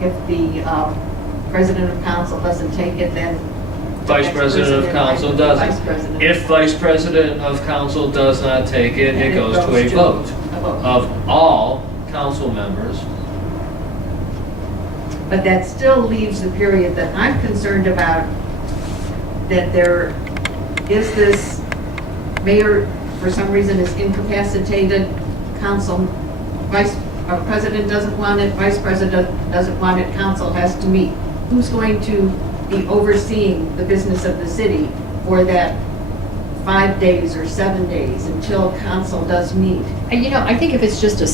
if the president of council doesn't take it, then Vice President of Council does it. If Vice President of Council does not take it, it goes to a vote of all council members. But that still leaves the period that I'm concerned about, that there is this mayor, for some reason, is incapacitated, president doesn't want it, vice president doesn't want it, council has to meet. Who's going to be overseeing the business of the city for that 5 days or 7 days until council does meet? You know, I think if it's just a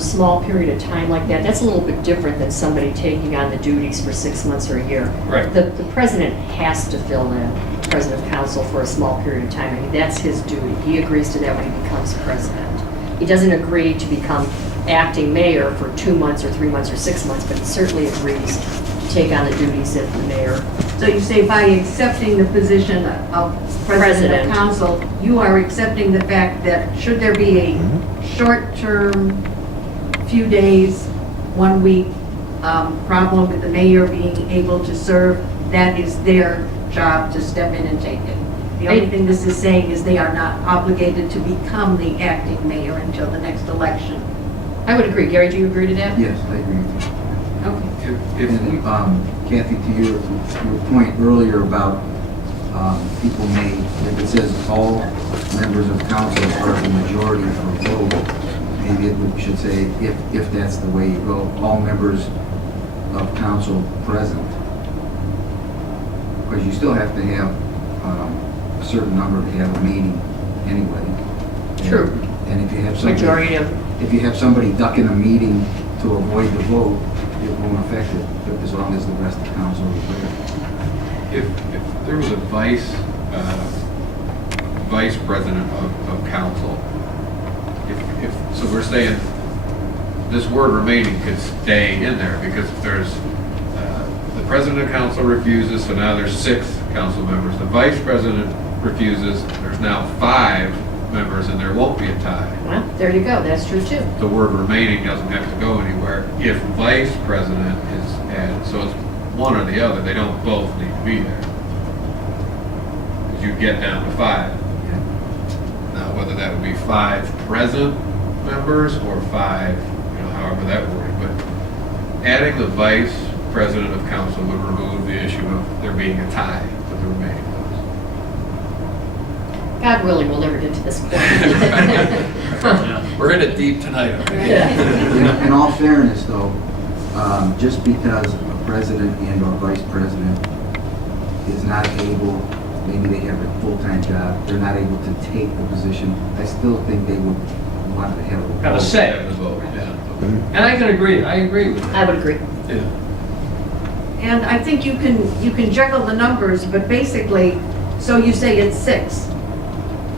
small period of time like that, that's a little bit different than somebody taking on the duties for 6 months or a year. Right. The president has to fill in, president of council, for a small period of time. I mean, that's his duty. He agrees to that when he becomes president. He doesn't agree to become acting mayor for 2 months or 3 months or 6 months, but he certainly agrees to take on the duties of the mayor. So you say by accepting the position of president of council, you are accepting the fact that should there be a short-term, few days, 1 week problem with the mayor being able to serve, that is their job to step in and take it. The only thing this is saying is they are not obligated to become the acting mayor until the next election. I would agree. Gary, do you agree to that? Yes, I agree with you. Okay. And Kathy, to your point earlier about people may, if it says all members of council are the majority for vote, maybe it should say, if that's the way you go, all members of council present. Because you still have to have a certain number to have a meeting anyway. True. And if you have somebody, Majority of. if you have somebody ducking a meeting to avoid the vote, it won't affect it, but as long as the rest of the council is there. If there was a vice president of council, so we're saying this word remaining could stay in there, because if there's the president of council refuses, so now there's 6 council members. The vice president refuses, there's now 5 members, and there won't be a tie. Well, there you go. That's true too. The word remaining doesn't have to go anywhere if vice president is added. So it's one or the other. They don't both need to be there. Because you get down to 5. Now, whether that would be 5 present members or 5, however that would work. But adding the vice president of council would remove the issue of there being a tie with the remaining votes. God willing, we'll never get to this point. We're in it deep tonight. In all fairness, though, just because a president and or vice president is not able, maybe they have a full-time job, they're not able to take the position, I still think they would want to have a vote. Have a say. Have a vote, yeah. And I can agree. I agree with that. I would agree. Yeah. And I think you can juggle the numbers, but basically, so you say it's 6.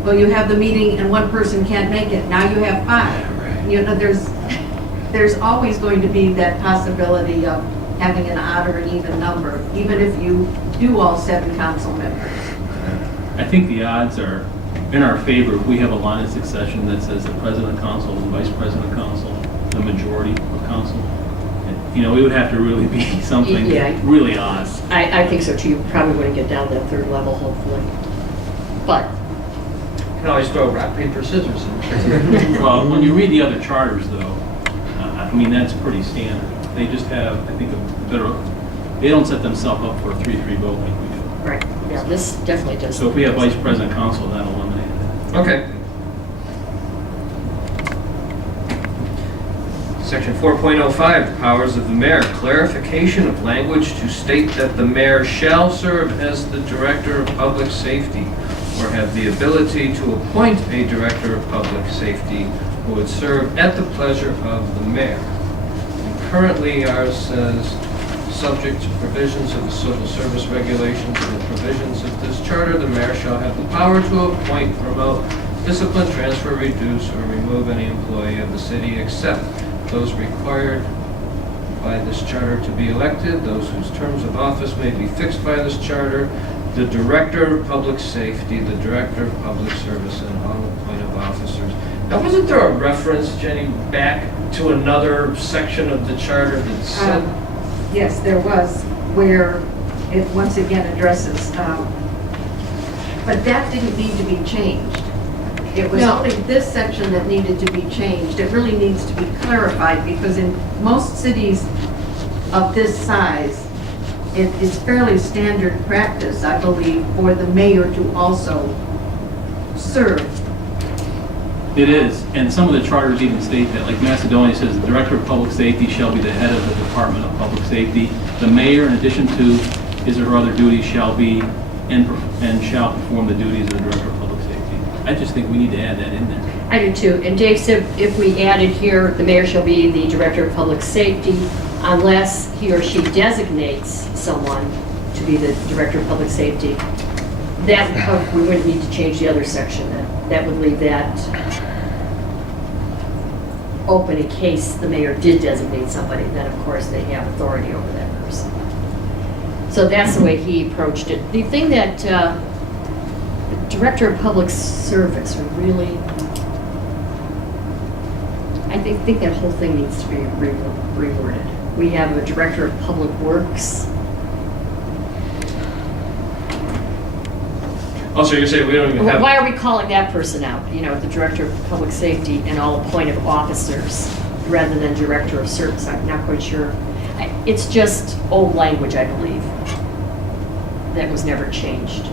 Well, you have the meeting and one person can't make it. Now you have 5. Right. You know, there's always going to be that possibility of having an odd or an even number, even if you do all 7 council members. I think the odds are in our favor. We have a line of succession that says the president of council and vice president of council, the majority of council. And, it would have to really be something really odd. I think so too. You probably wouldn't get down to that 3rd level, hopefully. But You can always throw rock, paper, scissors in. Well, when you read the other charters, though, that's pretty standard. They just have, I think, they don't set themselves up for a 3-3 vote like we do. right, yeah, this definitely does. So if we have vice president of council, that'll eliminate that. Okay. Section 4.05, powers of the mayor. Clarification of language to state that the mayor shall serve as the director of public safety or have the ability to appoint a director of public safety who would serve at the pleasure of the mayor. And currently ours says, subject to provisions of the civil service regulations and the provisions of this charter, the mayor shall have the power to appoint, promote, discipline, transfer, reduce, or remove any employee of the city except those required by this charter to be elected, those whose terms of office may be fixed by this charter, the director of public safety, the director of public service, and all appointed officers. Now, wasn't there a reference, Jenny, back to another section of the charter that said Yes, there was, where it once again addresses, but that didn't need to be changed. It was No. only this section that needed to be changed. It really needs to be clarified, because in most cities of this size, it is fairly standard practice, I believe, for the mayor to also serve. It is, and some of the charters even state that, like Macedonia says, the Director of Public Safety shall be the head of the Department of Public Safety. The mayor, in addition to his or her other duties, shall be and shall perform the duties of the Director of Public Safety. I just think we need to add that in there. I do too. And Dave said if we added here, the mayor shall be the Director of Public Safety unless he or she designates someone to be the Director of Public Safety. That, we wouldn't need to change the other section then. That would leave that open in case the mayor did designate somebody, then of course they have authority over that person. So that's the way he approached it. The thing that Director of Public Service really, I think that whole thing needs to be reworded. We have a Director of Public Works. Oh, so you're saying we don't even have... Why are we calling that person out? You know, the Director of Public Safety and all appointed officers rather than Director of Service? I'm not quite sure. It's just old language, I believe, that was never changed.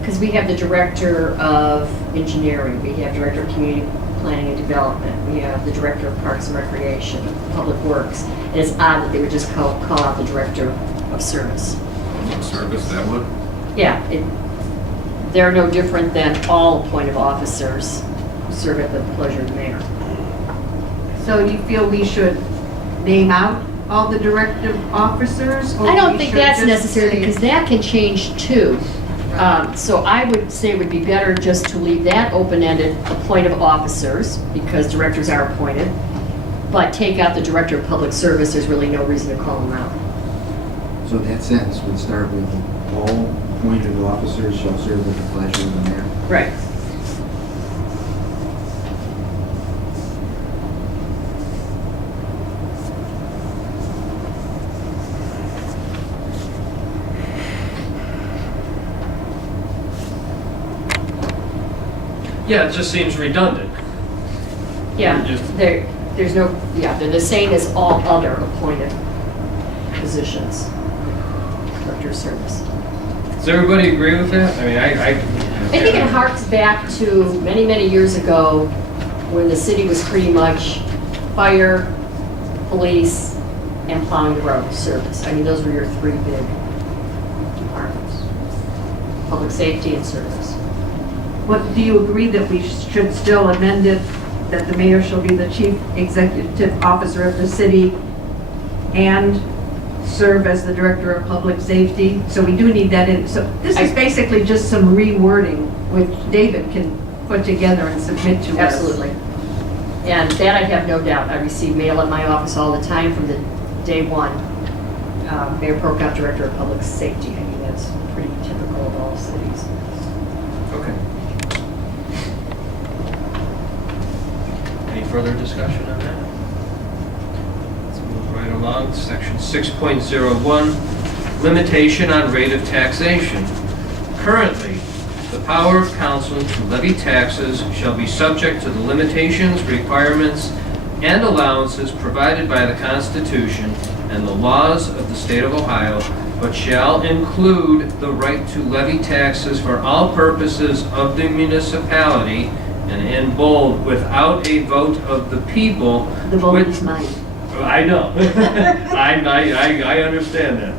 Because we have the Director of Engineering, we have Director of Community Planning and Development, we have the Director of Parks and Recreation, Public Works. And it's odd that they would just call out the Director of Service. Service, that one? Yeah, they're no different than all appointed officers who serve at the pleasure of the mayor. So you feel we should name out all the directive officers? or I don't we think should that's just necessary say- because that can change too. So I would say it would be better just to leave that open-ended appointed officers because directors are appointed, but take out the Director of Public Service. There's really no reason to call them out. So that sentence would start with, all appointed officers shall serve at the pleasure of the mayor. Right. Yeah, it just seems redundant. Yeah, Just- there's no, yeah, they're the same as all other appointed positions. Director of Service. Does everybody agree with that? I mean, I think it harks back to many, many years ago when the city was pretty much fire, police, and plowing the road service. I mean, those were your three big departments. Public safety and service. What, do you agree that we should still amend it, that the mayor shall be the chief executive officer of the city and serve as the director of public safety? So we do need that in. So this is basically just some rewording, which David can put together and submit to us. Absolutely. And that I have no doubt. I receive mail at my office all the time from the day one. Mayor Prokop, Director of Public Safety. I mean, that's pretty typical of all cities. okay. Any further discussion on that? Let's move right along. Section 6.01, limitation on rate of taxation. Currently, the power of council to levy taxes shall be subject to the limitations, requirements, and allowances provided by the Constitution and the laws of the state of Ohio, but shall include the right to levy taxes for all purposes of the municipality, and in bold, without a vote of the people. The vote which- is mine. I know. I understand that.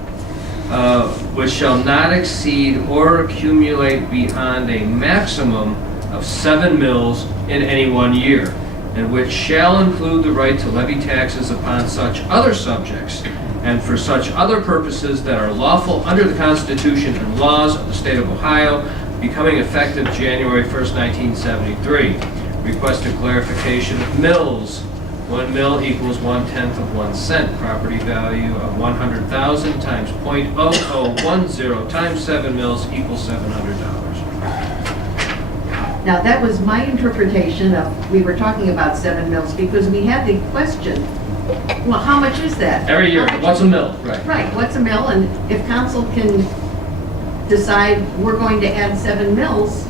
Which shall not exceed or accumulate beyond a maximum of 7 mills in any 1 year, and which shall include the right to levy taxes upon such other subjects and for such other purposes that are lawful under the Constitution and laws of the state of Ohio, becoming effective January 1st, 1973. Requested clarification of mills. 1 mill equals 1/10 of 1 cent. Property value of 100,000 times .0010 times 7 mills equals $700. Now, that was my interpretation of, we were talking about 7 mills, because we had the question Well, how much is that? Every year, How much what's a is- mill? Right. Right, what's a mill, and if council can decide we're going to add 7 mills,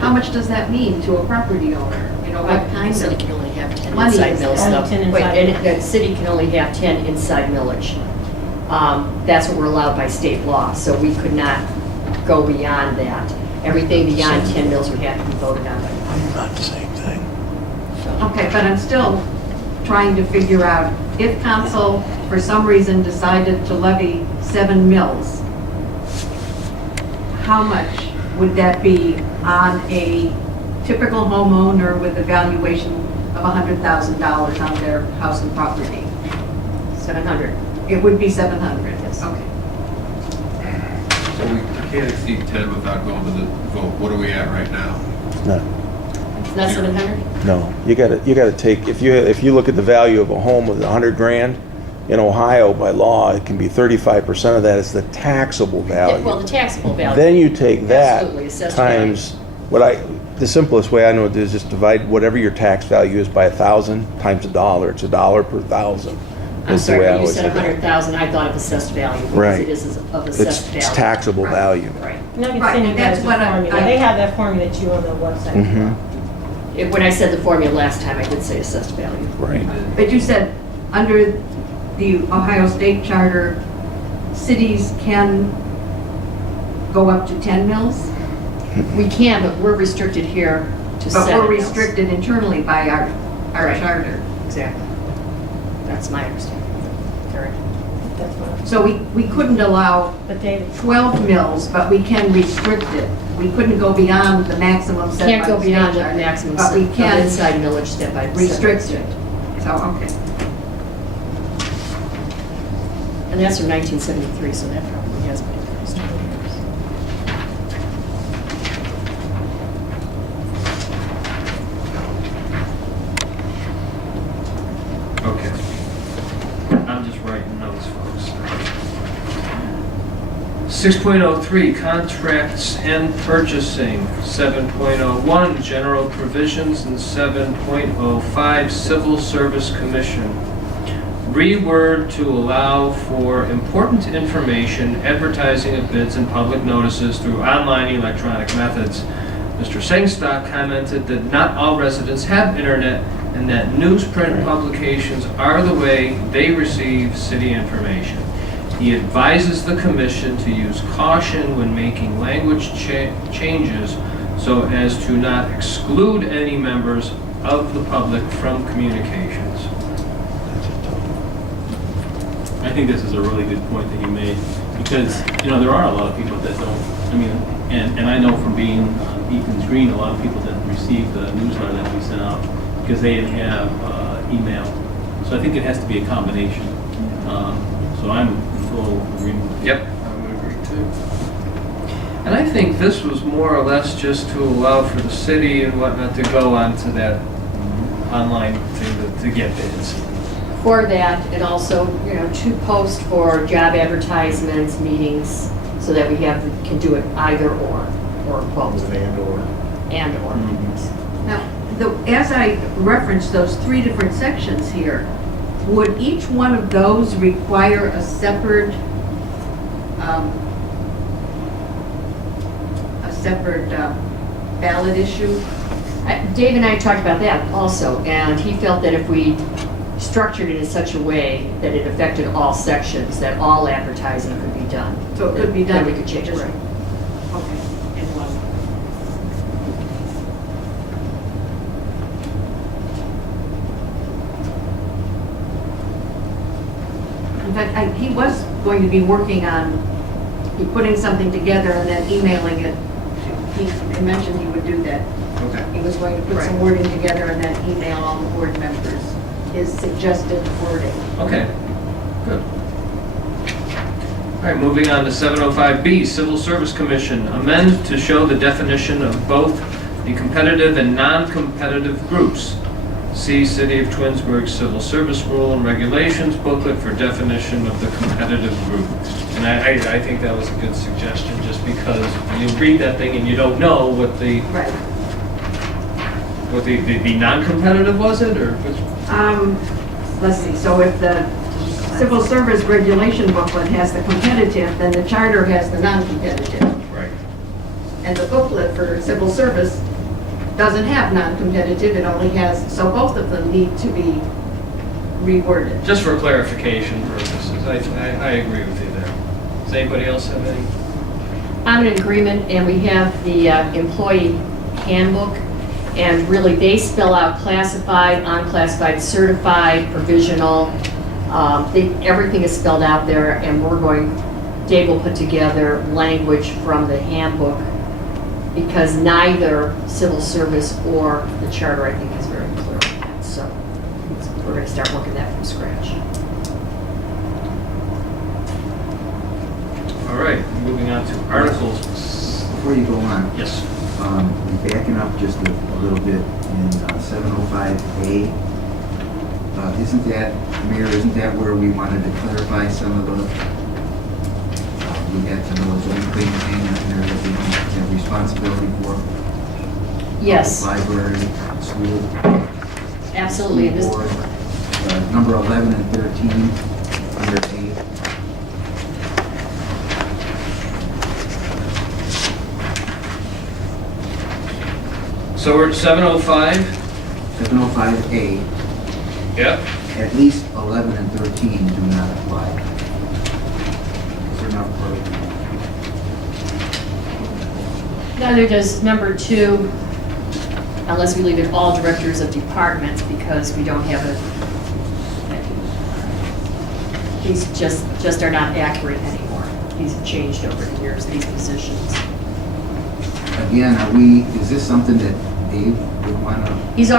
how much does that mean to a property owner? You know, what The kind city of, can only have 10 money inside is mills. that? though. Only 10 Wait, inside. and the city can only have 10 inside millage. That's what we're allowed by state law, so we could not go beyond that. Everything beyond 10 mills would have to be voted on by Not the same thing. okay, but I'm still trying to figure out, if council, for some reason, decided to levy 7 mills, how much would that be on a typical homeowner with a valuation of $100,000 on their house and property? 700. It would be 700, Yes. okay. So we can't exceed 10 without going to the vote. What are we at right now? No, It's not 700? no. You gotta take, if you look at the value of a home with 100 grand, in Ohio, by law, it can be 35% of that is the taxable Well, value. the taxable value. Then you take that Absolutely, assessed value. times, the simplest way I know it is just divide whatever your tax value is by 1,000 times $1. It's $1 per 1,000. I'm Is the sorry, way I when you always said look at it. 100,000, I thought of assessed value. Because Right. it is of assessed value. It's taxable Right. value. Right. And I can Right, send you and that's guys the what I- formula. They have that formula too on the website. Mhm. When I said the formula last time, I did say assessed value. Right. But you said, under the Ohio State Charter, cities can go up to 10 mills? We can, but we're restricted here to 7 But we're mills. restricted internally by our Right. charter. Exactly. That's my understanding. Correct. That's what, So we couldn't allow but David, 12 mills, but we can restrict it. We couldn't go beyond the maximum set by Can't the go state beyond the charter, maximum But we of can inside millage step by step. restrict it. So, okay. And that's from 1973, so that probably has been increased over the years. Okay. I'm just writing notes, folks. 6.03, contracts and purchasing. 7.01, general provisions. And 7.05, civil service commission. Reword to allow for important information, advertising of bids and public notices through online electronic methods. Mr. Sengstock commented that not all residents have internet and that newsprint publications are the way they receive city information. He advises the commission to use caution when making language changes so as to not exclude any members of the public from communications. I think this is a really good point that you made, because, there are a lot of people that don't, and I know from being on Ethan's Green, a lot of people that receive the newsletter that we sent out, because they didn't have email. So I think it has to be a combination. So I'm in full agreement with you. Yep, I would agree too. And I think this was more or less just to allow for the city and whatnot to go onto that online thing to get bids. For that, and also, to post for job advertisements, meetings, so that we can do it either or both. And or. Now, as I referenced those 3 different sections here, would each one of those require a separate ballot issue? Dave and I talked about that also, and he felt that if we structured it in such a way that it affected all sections, that all advertising could be done. So it could be done. Then we could change it. Just- Okay, in one. In fact, he was going to be working on putting something together and then emailing it. He mentioned he would do that. Okay. He was going to put some wording together and then email all the board members his suggested wording. Okay, good. All right, moving on to 705B, Civil Service Commission. Amend to show the definition of both the competitive and non-competitive groups. See City of Twinsburg Civil Service Rule and Regulations booklet for definition of the competitive group. And I think that was a good suggestion, just because you read that thing and you don't know what the Right. non-competitive was it, or which? let's see, so if the civil service regulation booklet has the competitive, then the charter has the non-competitive. Right. And the booklet for civil service doesn't have non-competitive, it only has, so both of them need to be reworded. Just for clarification purposes, I agree with you there. Does anybody else have any? I'm in agreement, and we have the employee handbook, and really they spell out classified, unclassified, certified, provisional. Everything is spelled out there, and Dave will put together language from the handbook, because neither civil service or the charter, I think, is very clear on that. So we're going to start working that from scratch. All right, moving on to articles. Before you go on, Yes. backing up just a little bit in 705A, Mayor, isn't that where we wanted to clarify some of the, we had some of those old things hanging in there that we don't have responsibility for? Yes, Library, school. absolutely. School board, number 11 and 13, under 8. So we're at 705? 705A, Yep. at least 11 and 13 do not apply. They're not part of Neither does number 2, unless we leave it all directors of departments, because we don't have these just are not accurate anymore. These have changed over the years, these positions. Again, is this something that Dave would want to? We've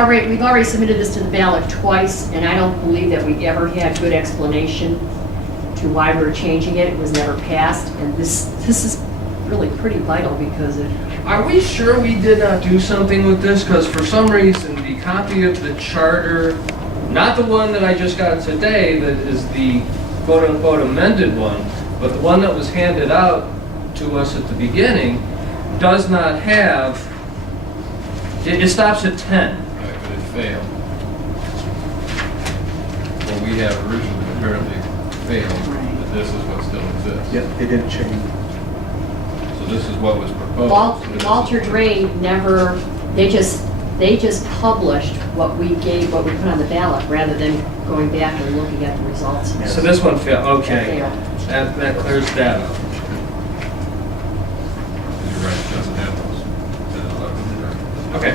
already submitted this to the ballot twice, and I don't believe that we ever had good explanation to why we were changing it. It was never passed, and this is really pretty vital because it. Are we sure we did not do something with this? Because for some reason, the copy of the charter, not the one that I just got today, that is the quote-unquote amended one, but the one that was handed out to us at the beginning, does not have, it stops at 10. Right, but it failed. What we have originally apparently failed, but this is what still exists. Yep, it didn't change. So this is what was proposed. So this is Walter what- Drain never, they just published what we put on the ballot, rather than going back and looking at the results. So this one failed, okay. Failed. That clears that up. You're right, it doesn't have those. 10 and 11 in there. Okay.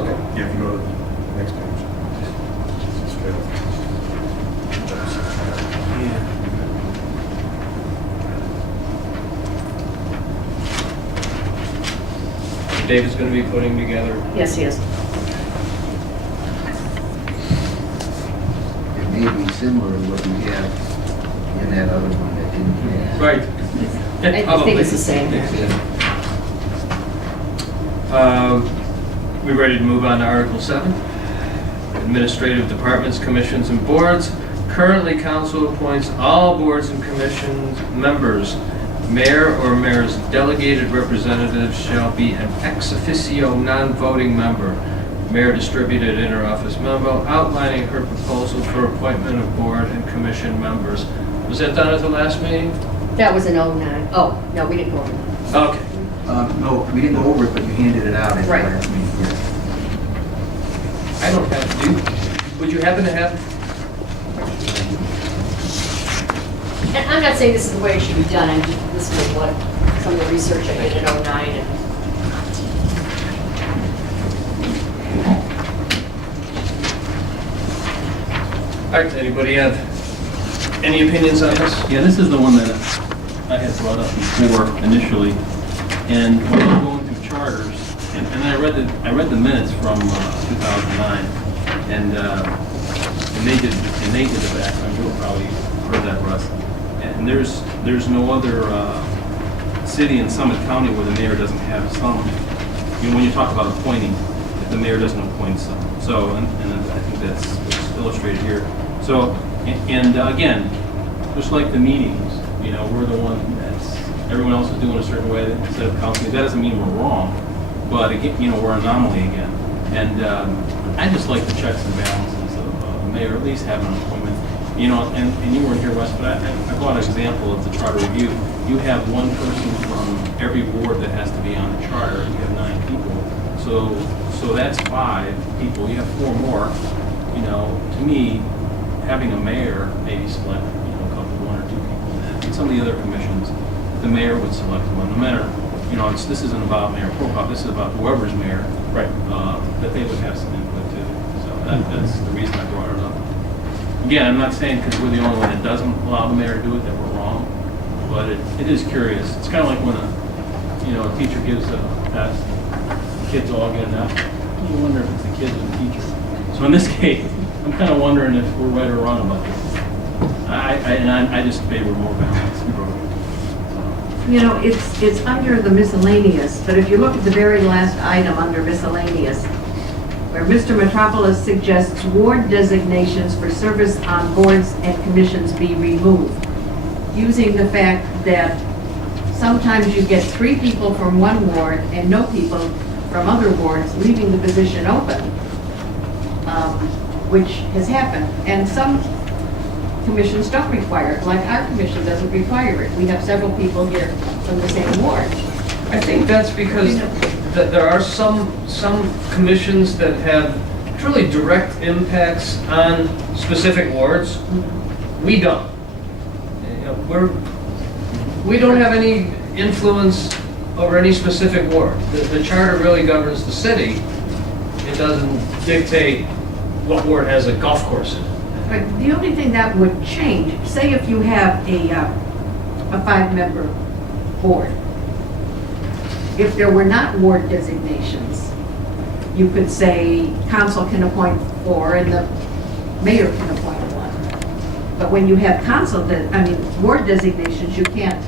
Okay. Yeah, if you go to the next page. David's going to be putting together. Yes, he is. It may be similar to what we have in that other one that didn't pass. Right. I think it's the same. We ready to move on to Article 7? Administrative departments, commissions, and boards. Currently, council appoints all boards and commissions members. Mayor or mayor's delegated representative shall be an ex officio non-voting member. Mayor distributed inter-office memo outlining her proposal for appointment of board and commission members. Was that done at the last meeting? That was in 09. Oh, no, we didn't go over that. Okay. No, we didn't go over it, but you handed it out at the Right. last meeting. Yes. I don't have, would you happen to have? And I'm not saying this is the way it should be done, this was what, some of the research I did in 09, and All right, anybody have any opinions on this? Yeah, this is the one that I had brought up before initially, and when I was going through charters, and I read the minutes from 2009, and they did the background. You'll probably heard that, Russ. And there's no other city in Summit County where the mayor doesn't have some. You know, when you talk about appointing, if the mayor doesn't appoint some. So, and I think that's what's illustrated here. So, and again, just like the meetings, you know, we're the one everyone else is doing a certain way instead of council. That doesn't mean we're wrong, but again, you know, we're an anomaly again. And I just like the checks and balances of the mayor, at least having an appointment. You know, and you weren't here, Wes, but I brought an example of the charter review. You have one person from every ward that has to be on the charter. You have 9 people. So that's 5 people. You have 4 more. You know, to me, having a mayor maybe select, a couple, 1 or 2 people in that. And some of the other commissions, the mayor would select one, no matter, this isn't about Mayor Prokop, this is about whoever's mayor. Right. That they would have some input too. So that's the reason I brought it up. Again, I'm not saying because we're the only one that doesn't allow the mayor to do it that we're wrong, but it is curious. It's kind of like when a teacher gives a test, the kids all get an F. You wonder if it's the kids or the teacher. So in this case, I'm kind of wondering if we're right or wrong about this. I just favor more balanced approach. It's under the miscellaneous, but if you look at the very last item under miscellaneous, where Mr. Metropolis suggests ward designations for service on boards and commissions be removed, using the fact that sometimes you get 3 people from one ward and no people from other wards, leaving the position open, which has happened. And some commissions don't require it, like our commission doesn't require it. We have several people here from the same ward. I think that's because there are some commissions that have truly direct impacts on specific wards. We don't. We don't have any influence over any specific ward. The charter really governs the city. It doesn't dictate what ward has a golf course in it. But the only thing that would change, say if you have a 5-member board, if there were not ward designations, you could say council can appoint 4 and the mayor can appoint 1. But when you have ward designations, you can't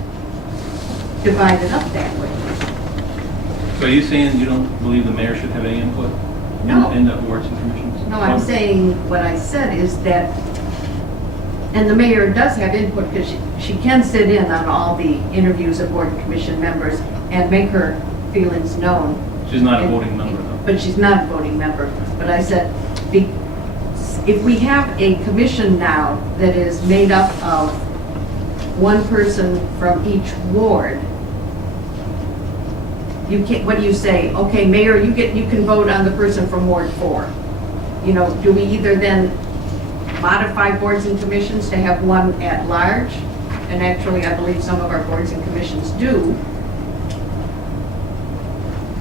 divide it up that way. So are you saying you don't believe the mayor should have any input No. in the boards and commissions? No, I'm saying, what I said is that, and the mayor does have input because she can sit in on all the interviews of board and commission members and make her feelings known. She's not a voting member, though. But she's not a voting member. But I said, if we have a commission now that is made up of 1 person from each ward, you can't, what do you say? Okay, mayor, you can vote on the person from Ward 4. Do we either then modify boards and commissions to have 1 at large? And actually, I believe some of our boards and commissions do.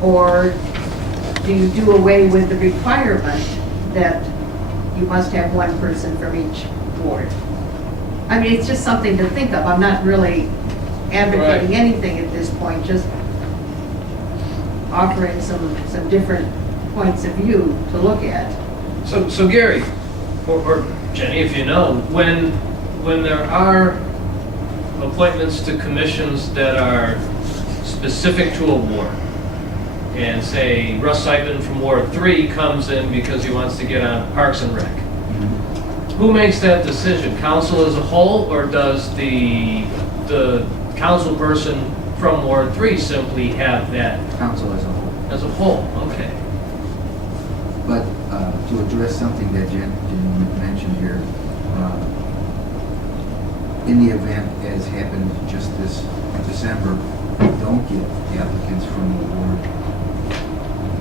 Or do you do away with the requirement that you must have 1 person from each ward? I mean, it's just something to think of. I'm not really advocating anything at this point, just offering some different points of view to look at. So Gary, or Jenny, if you know, when there are appointments to commissions that are specific to a ward, and say Russ Seidman from Ward 3 comes in because he wants to get on Parks and Rec, who makes that decision? Council as a whole, or does the council person from Ward 3 simply have that? Council as a whole. As a whole, okay. But to address something that Jen mentioned here, in the event, as happened just this December, we don't get the applicants from the ward,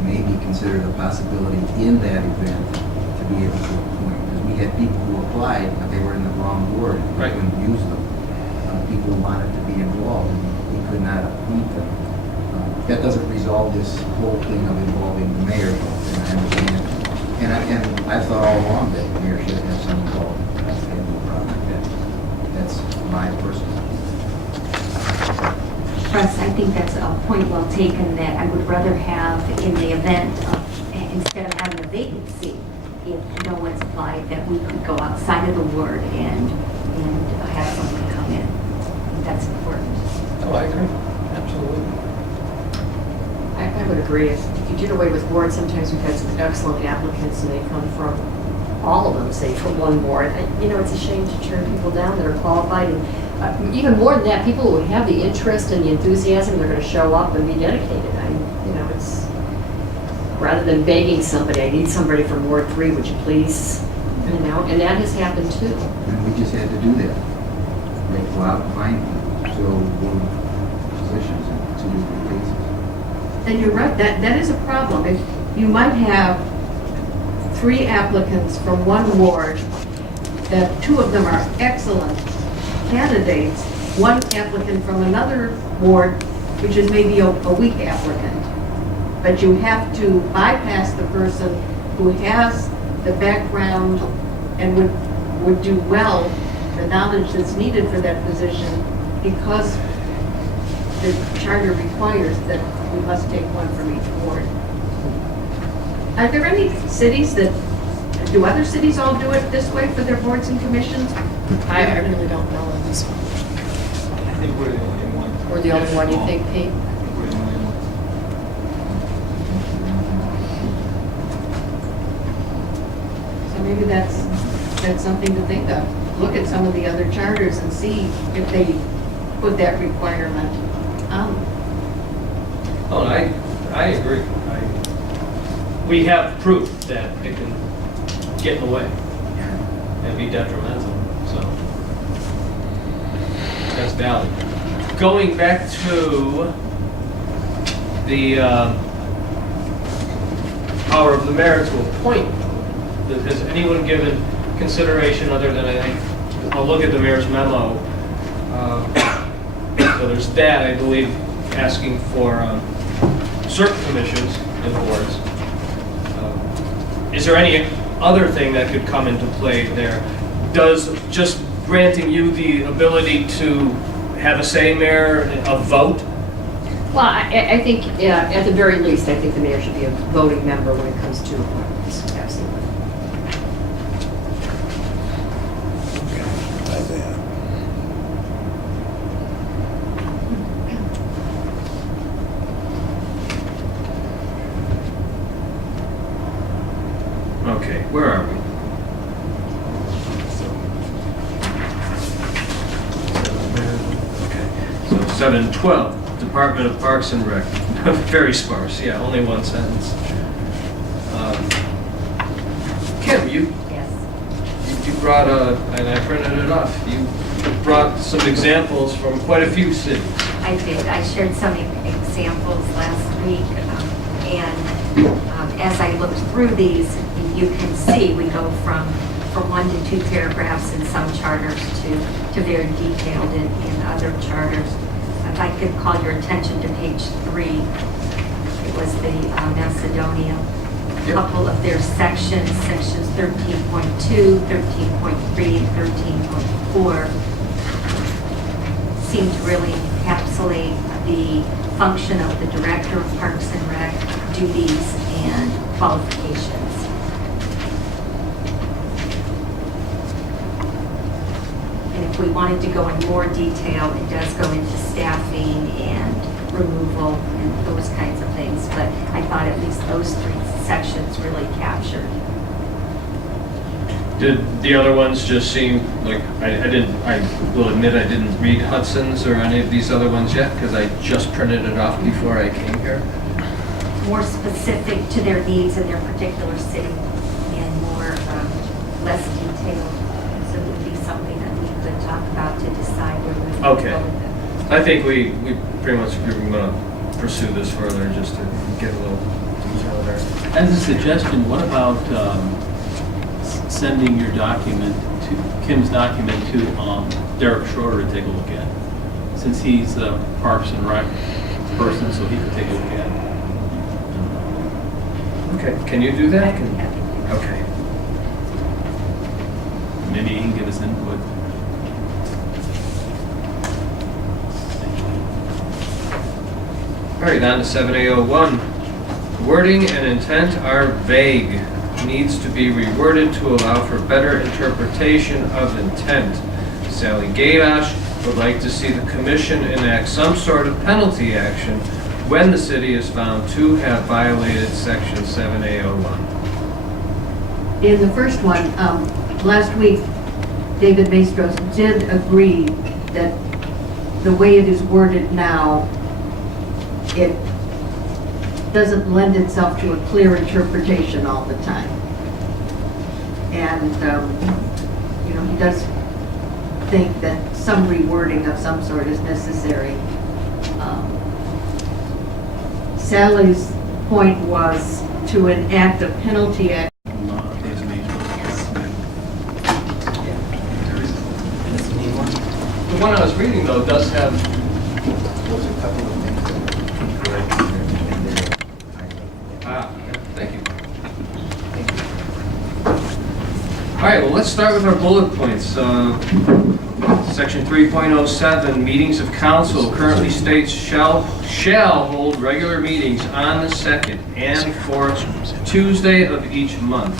maybe consider the possibility in that event to be able to appoint. Because we had people who applied, but they were in the wrong ward. We Right. couldn't use them. People wanted to be involved, and we could not appoint them. That doesn't resolve this whole thing of involving the mayor, and I understand. And I thought all along that the mayor should have some involvement. I have no problem with that. That's my personal opinion. Russ, I think that's a point well taken, that I would rather have, in the event of, instead of having a vacancy, if no one's applied, that we could go outside of the ward and have someone come in. I think that's important. Oh, I agree, absolutely. I would agree. If you did away with boards, sometimes we've had some excellent applicants and they come from, all of them, say, from 1 board. It's a shame to turn people down that are qualified. And even more than that, people who have the interest and the enthusiasm, they're going to show up and be dedicated. rather than begging somebody, I need somebody from Ward 3, would you please? You know, and that has happened too. And we just had to do that. Like, go out and find fill board positions in 2 different places. Then you're right, that is a problem. If you might have 3 applicants from one ward, that 2 of them are excellent candidates, 1 applicant from another ward, which is maybe a weak applicant. But you have to bypass the person who has the background and would do well, the knowledge that's needed for that position, because the charter requires that we must take 1 from each ward. Are there any cities do other cities all do it this way for their boards and commissions? I really don't know on this one. I think we're the only one. We're the only one, you think, Pete? We're the only one. So maybe that's something to think of. Look at some of the other charters and see if they put that requirement on. Oh, I agree. We have proof that it can get in the way and be detrimental, so that's valid. Going back to the power of the mayor to appoint, has anyone given consideration other than, I think, I'll look at the mayor's memo. So there's that, I believe, asking for certain commissions and boards. Is there any other thing that could come into play there? Does just granting you the ability to have a say, Mayor, a vote? Well, I think, at the very least, I think the mayor should be a voting member when it comes to appointments, absolutely. Okay, where are we? Okay, so 7:12, Department of Parks and Rec. Very sparse, yeah, only 1 sentence. Kim, you Yes. brought and I printed it off, you brought some examples from quite a few cities. I did. I shared some examples last week, and as I looked through these, you can see we go from 1 to 2 paragraphs in some charters to very detailed in other charters. If I could call your attention to page 3, it was the Macedonia. A couple of their sections 13.2, 13.3, 13.4, seem to really encapsulate the function of the Director of Parks and Rec, duties and qualifications. And if we wanted to go in more detail, it does go into staffing and removal and those kinds of things, but I thought at least those 3 sections really captured. Did the other ones just seem like, I will admit I didn't read Hudson's or any of these other ones yet, because I just printed it off before I came here. More specific to their needs in their particular city and more, less detailed. So it would be something that we could talk about to decide where we would Okay. go with it. I think we pretty much are going to pursue this further just to get a little detail there. As a suggestion, what about sending your document Kim's document to Derek Schroeder to take a look at? Since he's the Parks and Rec person, so he can take a look at it. Okay, can you do that? I'd be happy to. Okay. Maybe he can give us input. All right, on to 7A01. Wording and intent are vague. Needs to be reworded to allow for better interpretation of intent. Sally Gaydosh would like to see the commission enact some sort of penalty action when the city is found to have violated section 7A01. In the first one, last week, David Maestros did agree that the way it is worded now, it doesn't lend itself to a clear interpretation all the time. And, you know, he does think that some rewording of some sort is necessary. Sally's point was to enact a penalty act. The one I was reading, though, does have, There's a couple of things that he corrected in there. thank you. All right, well, let's start with our bullet points. Section 3.07, meetings of council currently states shall hold regular meetings on the second and fourth Tuesday of each month.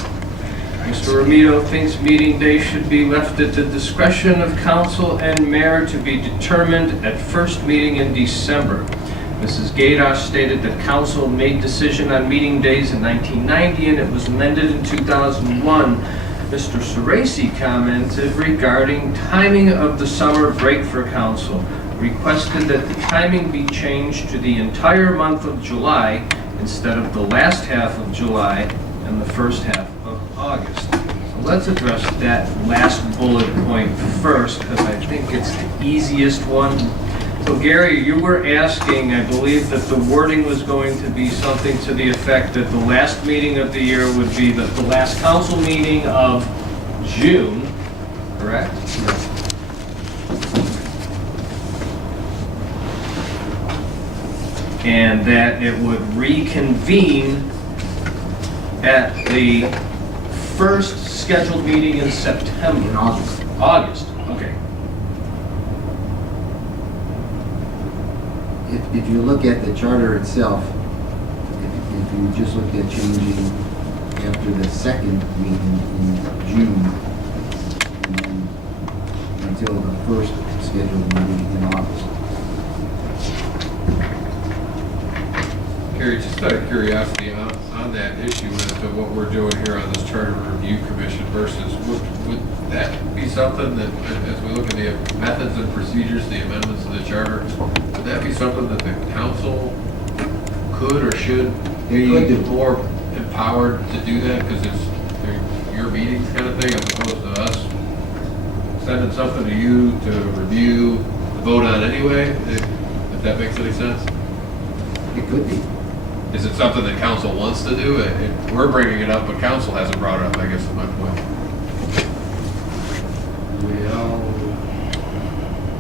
Mr. Romito thinks meeting day should be left at the discretion of council and mayor to be determined at first meeting in December. Mrs. Gaydosh stated that council made decision on meeting days in 1990 and it was amended in 2001. Mr. Soresi commented regarding timing of the summer break for council, requested that the timing be changed to the entire month of July instead of the last half of July and the first half of August. So let's address that last bullet point first because I think it's the easiest one. So Gary, you were asking, I believe, that the wording was going to be something to the effect that the last meeting of the year would be the last council meeting of June, correct? And that it would reconvene at the first scheduled meeting in September. In August. August, okay. If you look at the charter itself, if you just look at changing after the second meeting in June, and then until the first scheduled meeting in August. Gary, just out of curiosity on that issue as to what we're doing here on this Charter Review Commission versus, would that be something that, as we look at the methods and procedures, the amendments to the charter, would that be something that the council could or should be more empowered to do that because they're your meetings kind of thing as opposed to us sending something to you to review, to vote on anyway, if that makes any sense? It could be. Is it something that council wants to do? We're bringing it up, but council hasn't brought it up, I guess is my point. Well,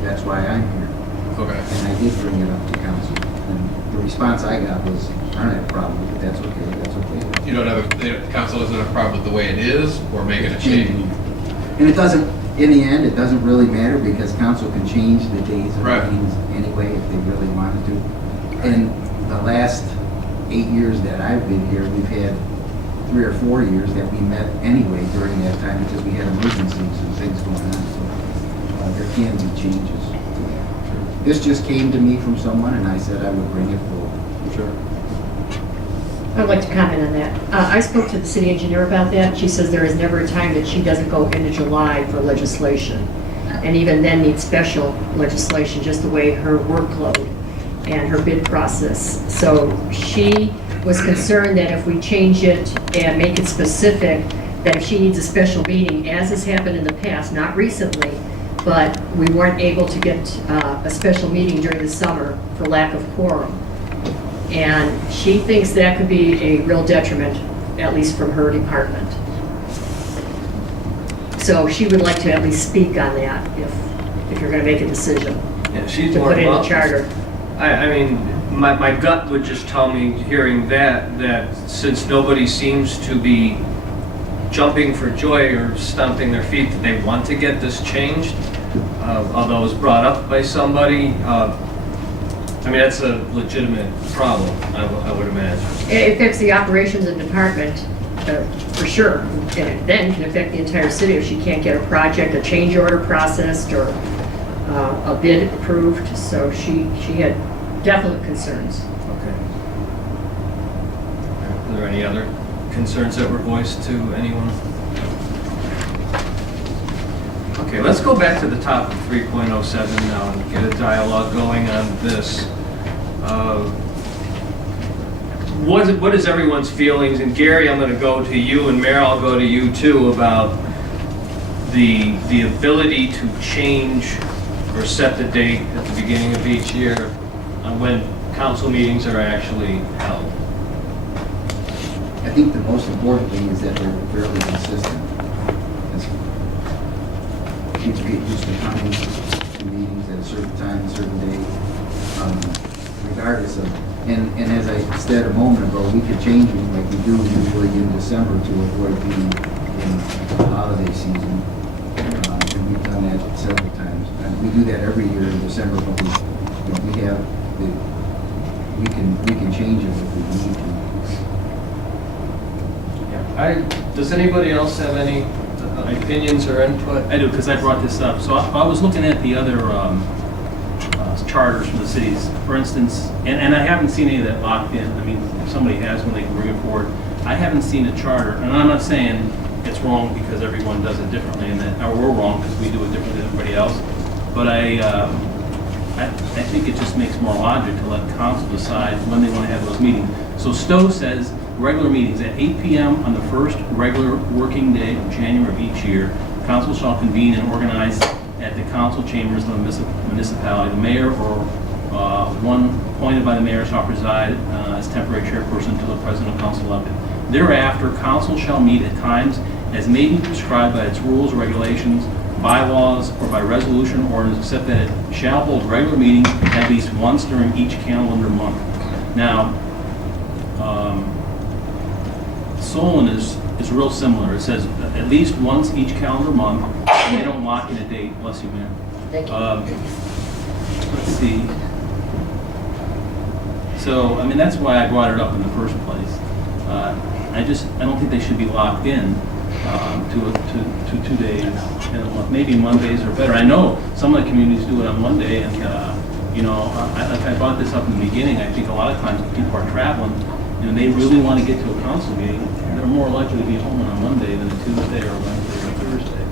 that's why I'm here. Okay. And I did bring it up to council. And the response I got was, I don't have a problem with it, that's okay, that's okay. You don't have, the council doesn't have a problem with the way it is or making a change? And it doesn't, in the end, it doesn't really matter because council can change the days of Right. meetings anyway if they really wanted to. In the last 8 years that I've been here, we've had 3 or 4 years that we met anyway during that time because we had emergencies and things going on. So there can be changes to that. This just came to me from someone and I said I would bring it forward. Sure. I'd like to comment on that. I spoke to the city engineer about that. She says there is never a time that she doesn't go into July for legislation. And even then needs special legislation, just the way her workload and her bid process. So she was concerned that if we change it and make it specific, that if she needs a special meeting, as has happened in the past, not recently, but we weren't able to get a special meeting during the summer for lack of quorum. And she thinks that could be a real detriment, at least from her department. So she would like to at least speak on that if you're going to make a decision Yeah, she's to more put in the involved. charter. I mean, my gut would just tell me, hearing that since nobody seems to be jumping for joy or stomping their feet that they want to get this changed, although it was brought up by somebody, I mean, that's a legitimate problem, I would imagine. It affects the operations of the department, for sure. And it then can affect the entire city if she can't get a project, a change order processed, or a bid approved. So she had definite concerns. Okay. Are there any other concerns that were voiced to anyone? Okay, let's go back to the top of 3.07 now and get a dialogue going on this. what is everyone's feelings? And Gary, I'm going to go to you, and Mayor, I'll go to you too, about the ability to change or set the date at the beginning of each year on when council meetings are actually held. I think the most important thing is that they're fairly consistent. As people get used to coming to meetings at a certain time, a certain day, regardless of, and as I said a moment ago, we could change them like we do usually in December to avoid being in the holiday season. And we've done that several times. And we do that every year in December, but we have we can change it if we need to. Does anybody else have any opinions or input? I do, because I brought this up. So I was looking at the other charters from the cities, for instance, and I haven't seen any of that locked in. I mean, if somebody has one, they can bring it forward. I haven't seen a charter, and I'm not saying it's wrong because everyone does it differently, and that, or we're wrong because we do it differently than everybody else. But I think it just makes more logic to let council decide when they want to have those meetings. So Stowe says regular meetings at 8 p.m. on the first regular working day of January of each year. Council shall convene and organize at the council chambers of the municipality. The mayor or one appointed by the mayor shall preside as temporary chairperson until the president of council elected. Thereafter, council shall meet at times as may be prescribed by its rules, regulations, bylaws, or by resolution or ordinance, except that it shall hold regular meetings at least once during each calendar month. Now, Solon is real similar. It says at least once each calendar month. And they don't lock in a date. Bless you, man. Thank you. Let's see. So, I mean, that's why I brought it up in the first place. I don't think they should be locked in to 2 days in a month. Maybe Mondays are better. I know some of the communities do it on Monday, and I brought this up in the beginning. I think a lot of times when people are traveling, they really want to get to a council meeting, they're more likely to be home on a Monday than a Tuesday or Wednesday or Thursday.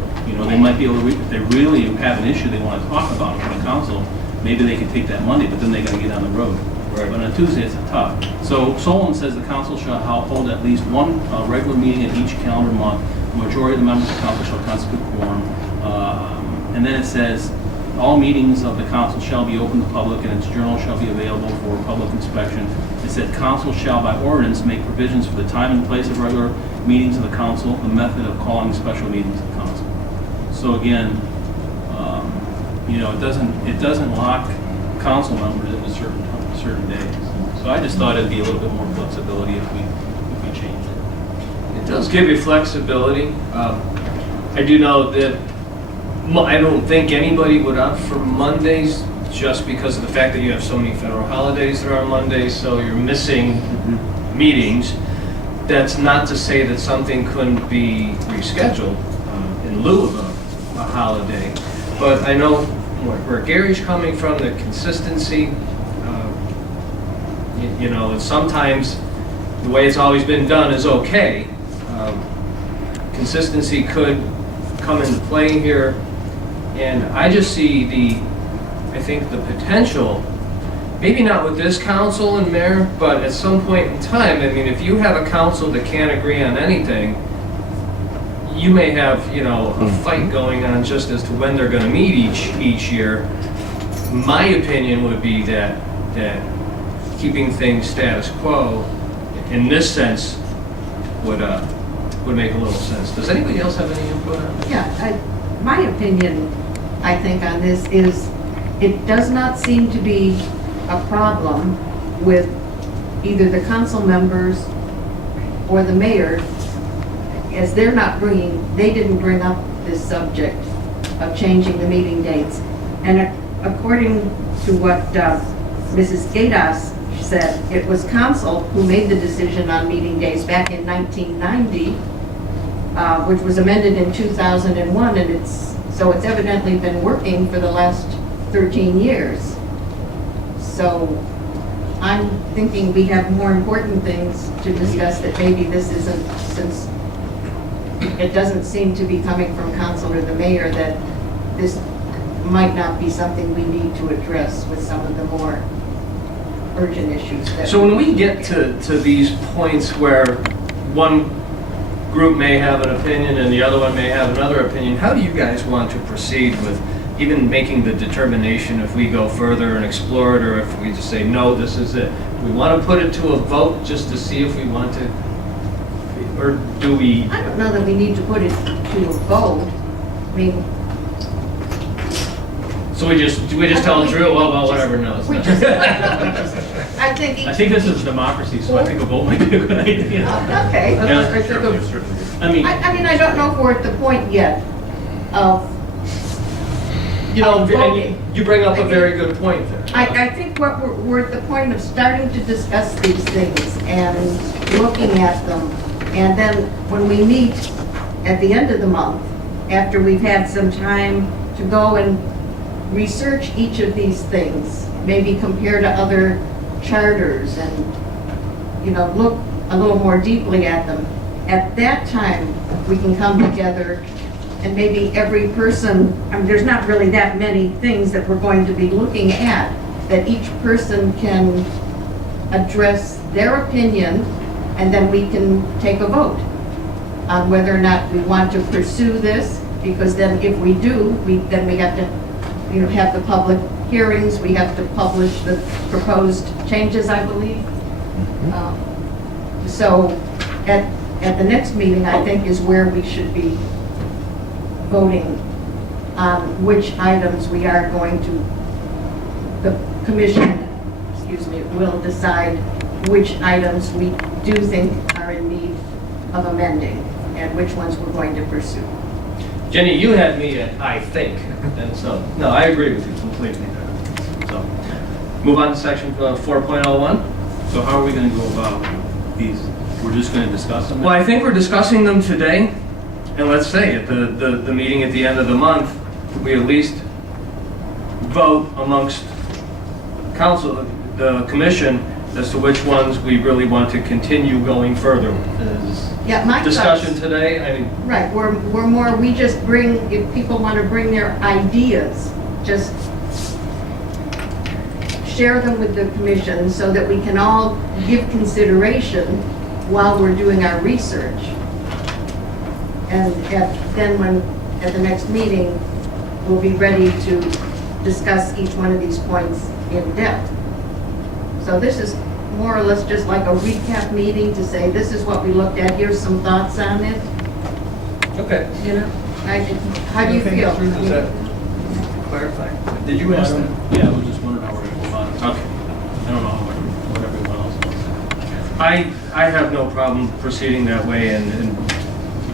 They might be able to, if they really have an issue they want to talk about in the council, maybe they can take that Monday, but then they got to get on the road. Right. But on Tuesday, it's tough. So Solon says the council shall hold at least one regular meeting at each calendar month. The majority of the members of the council shall constitute quorum. And then it says, all meetings of the council shall be open to the public and its journal shall be available for public inspection. It said council shall by ordinance make provisions for the time and place of regular meetings of the council, the method of calling special meetings of the council. So again, it doesn't lock council members into certain days. So I just thought it'd be a little bit more flexibility if we changed it. It does give you flexibility. I do know that I don't think anybody would opt for Mondays just because of the fact that you have so many federal holidays that are on Mondays, so you're missing meetings. That's not to say that something couldn't be rescheduled in lieu of a holiday. But I know where Gary's coming from, the consistency, and sometimes the way it's always been done is okay. Consistency could come into play here, and I just see I think the potential, maybe not with this council and mayor, but at some point in time, I mean, if you have a council that can't agree on anything, you may have, a fight going on just as to when they're going to meet each year. My opinion would be that keeping things status quo in this sense would make a little sense. Does anybody else have any input on that? Yeah, my opinion, I think, on this is it does not seem to be a problem with either the council members or the mayor, as they didn't bring up this subject of changing the meeting dates. And according to what Mrs. Gadas said, it was council who made the decision on meeting days back in 1990, which was amended in 2001, and it's evidently been working for the last 13 years. So I'm thinking we have more important things to discuss that maybe this isn't, since it doesn't seem to be coming from council or the mayor, that this might not be something we need to address with some of the more urgent issues. that- So when we get to these points where one group may have an opinion and the other one may have another opinion, how do you guys want to proceed with even making the determination if we go further and explore it, or if we just say, no, this is it? We want to put it to a vote just to see if we want to, or do we? I don't know that we need to put it to a vote. I mean, So we just tell Drew, well, whatever, no, it's we not. just, I think each. I think this is democracy, so I think a vote might be a good idea. Okay. Yeah, I think Certainly, of- certainly. I mean, I mean, I don't know if we're at the point yet of, You know, voting. and you bring up a very good point there. I think what we're at the point of starting to discuss these things and looking at them. And then when we meet at the end of the month, after we've had some time to go and research each of these things, maybe compare to other charters and, you know, look a little more deeply at them. At that time, we can come together and maybe every person, I mean, there's not really that many things that we're going to be looking at, that each person can address their opinion, and then we can take a vote on whether or not we want to pursue this, because then if we do, then we have to, you know, have the public hearings, we have to publish the proposed changes, I believe. So at the next meeting, I think, is where we should be voting on which items we are going to, the commission, will decide which items we do think are in need of amending and which ones we're going to pursue. Jenny, you had me at I think, and so, no, I agree with you completely. So, move on to section 4.01. so how are we gonna go about these? We're just gonna discuss them? Well, I think we're discussing them today, and let's say at the meeting at the end of the month, we at least vote amongst council, the commission, as to which ones we really want to continue going further. Is Yeah, my discussion thoughts, today, I mean, right, we're more, we just bring, if people want to bring their ideas, just share them with the commission so that we can all give consideration while we're doing our research. And then when, at the next meeting, we'll be ready to discuss each one of these points in depth. So this is more or less just like a recap meeting to say, this is what we looked at, here's some thoughts on it, okay. you know? How do you Anything feel? else, Drew? Does that clarify? Did you ask them? Yeah, I was just wondering how we're gonna go about it. Okay. I don't know what everyone else wants. I have no problem proceeding that way and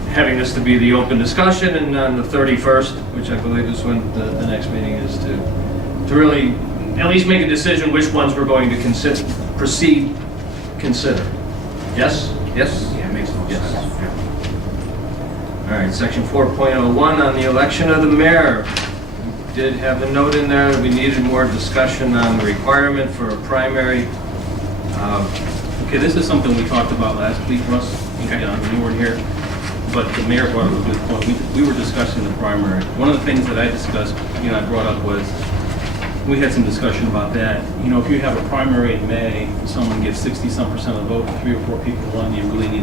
having this to be the open discussion, and on the 31st, which I believe is when the next meeting is, to really at least make a decision which ones we're going to consider. Yes? Yes? Yeah, it makes no Yes. sense. All right, section 4.01 on the election of the mayor. We did have a note in there that we needed more discussion on the requirement for a primary. Okay, this is something we talked about last week, Russ. Okay. John, you weren't here, but the mayor brought up a good point. We were discussing the primary. One of the things that I discussed, I brought up was, we had some discussion about that. You know, if you have a primary in May, and someone gets 60-some% of the vote, 3 or 4 people won, you really need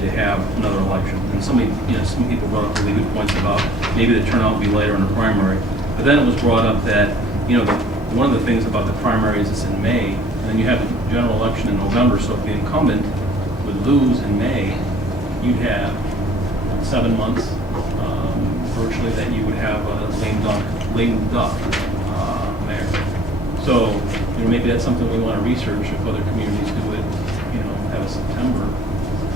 to have another election. And some people brought up really good points about maybe the turnout would be later in the primary. But then it was brought up that, one of the things about the primary is it's in May, and then you have the general election in November, so if the incumbent would lose in May, you'd have 7 months virtually that you would have a lame duck mayor. So, maybe that's something we want to research if other communities do it, have a September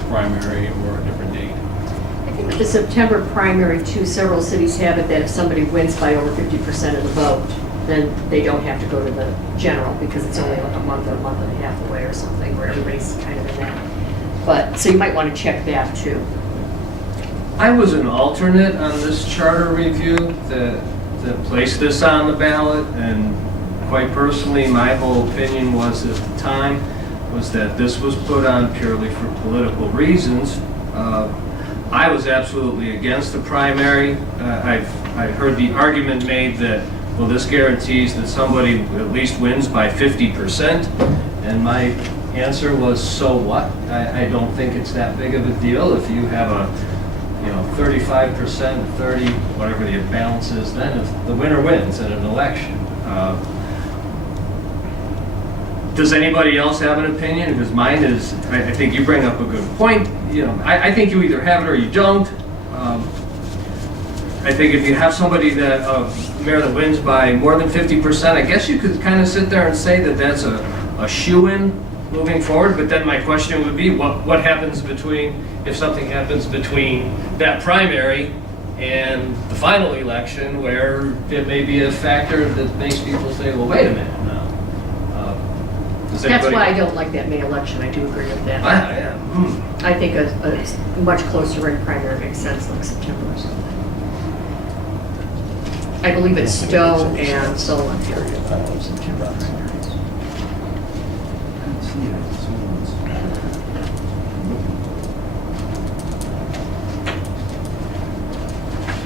primary or a different date. I think with the September primary too, several cities have it that if somebody wins by over 50% of the vote, then they don't have to go to the general because it's only like a month or a month and a half away or something where everybody's kind of in that. But, so you might want to check that too. I was an alternate on this charter review that placed this on the ballot, and quite personally, my whole opinion was at the time was that this was put on purely for political reasons. I was absolutely against the primary. I heard the argument made that well, this guarantees that somebody at least wins by 50%. And my answer was, so what? I don't think it's that big of a deal. If you have a, 35%, 30, whatever the balance is, then if the winner wins in an election. Does anybody else have an opinion? Because mine is, I think you bring up a good point. I think you either have it or you don't. I think if you have somebody that, mayor that wins by more than 50%, I guess you could kind of sit there and say that that's a shoo-in moving forward. But then my question would be, what happens if something happens between that primary and the final election, where it may be a factor that makes people say, well, wait a minute now. That's why I don't like that May election. I do agree with that. I think a much closer in primary makes sense, like September or something. I believe it's Stowe and Sullivan period. September primaries.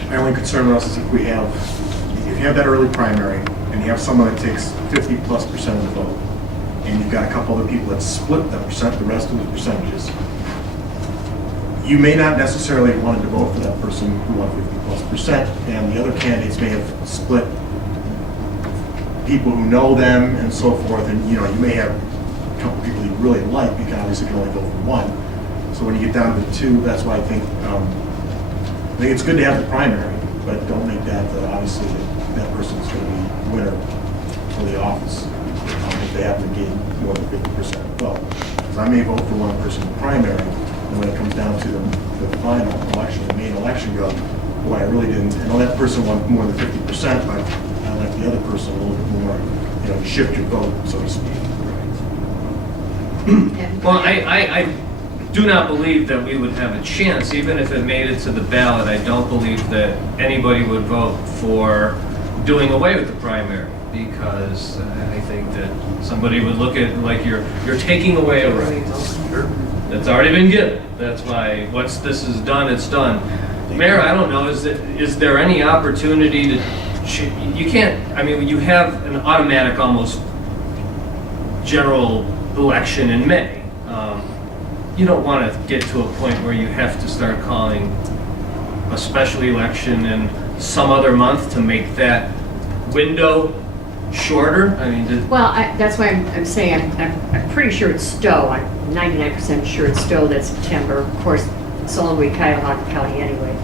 My only concern with us is if you have that early primary and you have someone that takes 50+% of the vote, and you've got a couple other people that split the rest of the percentages, you may not necessarily have wanted to vote for that person who won 50+%, and the other candidates may have split people who know them and so forth, and you may have a couple people you really like, you can obviously only vote for one. So when you get down to the two, that's why I think it's good to have the primary, but don't make that obviously that person's going to be winner for the office. If they happen to gain more than 50% of the vote. Because I may vote for one person in the primary, and when it comes down to the final election, the main election, go, boy, I really didn't, I know that person won more than 50%, but I like the other person a little bit more, shift your vote, so to speak. Well, I do not believe that we would have a chance, even if it made it to the ballot. I don't believe that anybody would vote for doing away with the primary, because I think that somebody would look at it like you're taking away a right that's already been given. That's why once this is done, it's done. Mayor, I don't know, is there any opportunity to, you can't, when you have an automatic almost general election in May, you don't want to get to a point where you have to start calling a special election in some other month to make that window shorter. Well, that's why I'm saying I'm pretty sure it's Stowe. I'm 99% sure it's Stowe that's September. Of course, Sullivan, Cuyahoga County anyway.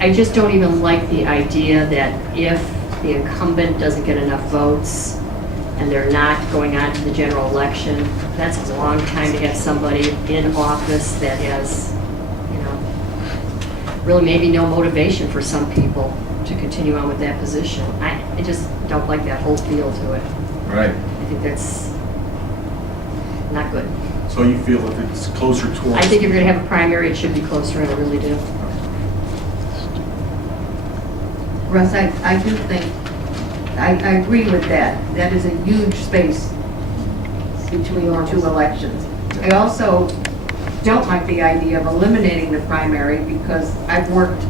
I just don't even like the idea that if the incumbent doesn't get enough votes and they're not going on to the general election, that's a long time to have somebody in office that has, really maybe no motivation for some people to continue on with that position. I just don't like that whole feel to it. Right. I think that's not good. So you feel if it's closer towards... I think if you're going to have a primary, it should be closer, and I really do. Russ, I do think, I agree with that. That is a huge space between the two elections. I also don't like the idea of eliminating the primary, because I've worked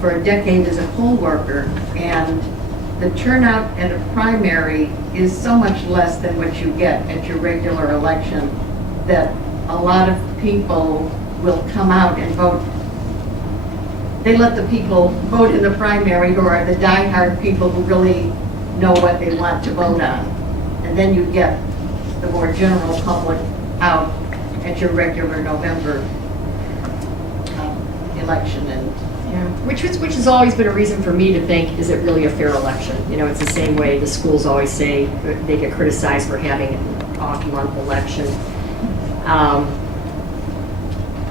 for a decade as a poll worker, and the turnout at a primary is so much less than what you get at your regular election that a lot of people will come out and vote. They let the people vote in the primary who are the diehard people who really know what they want to vote on. And then you get the more general public out at your regular November election. And Yeah, which has always been a reason for me to think, is it really a fair election? It's the same way the schools always say they get criticized for having an off-month election. I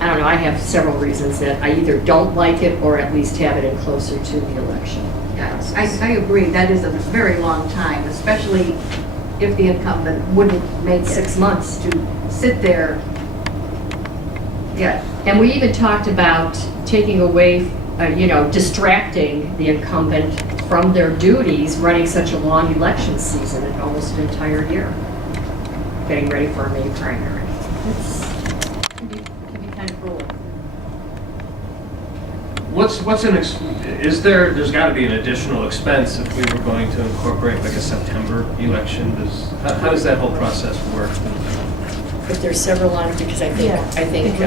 don't know, I have several reasons that I either don't like it or at least have it in closer to the election. yes, I agree, that is a very long time, especially if the incumbent wouldn't make 6 months. to sit there. Yeah. And we even talked about taking away, distracting the incumbent from their duties running such a long election season, and almost an entire year, getting ready for a May primary. It can be kind of cruel. there's got to be an additional expense if we were going to incorporate like a September election? How does that whole process work? If there's several on it, because I think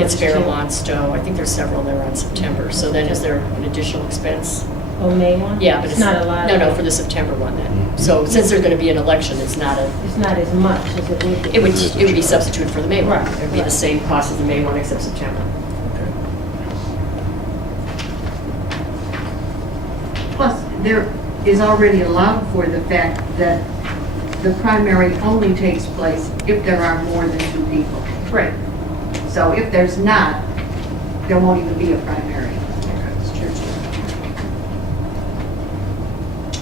it's Fairlawn, Stowe, I think there's several that are on September. So then is there an additional expense? Oh, May one? Yeah, but It's not a lot. No, for the September one then. So since there's going to be an election, it's not It's not as much as it would be. it would be substitute for the May one. Right, It would be the right. same cost as the May one except September. Plus, there is already allowed for the fact that the primary only takes place if there are more than 2 people. Right. So if there's not, there won't even be a primary. It's true.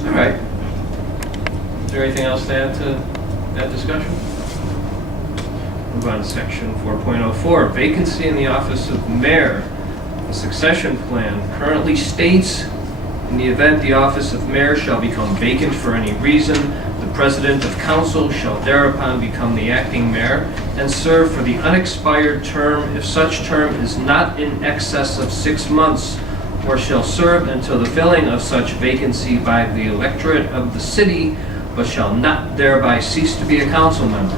All right. Is there anything else to add to that discussion? Move on to section 4.04, vacancy in the office of mayor. The succession plan currently states, in the event the office of mayor shall become vacant for any reason, the president of council shall thereupon become the acting mayor and serve for the unexpired term if such term is not in excess of 6 months, or shall serve until the filling of such vacancy by the electorate of the city, but shall not thereby cease to be a council member.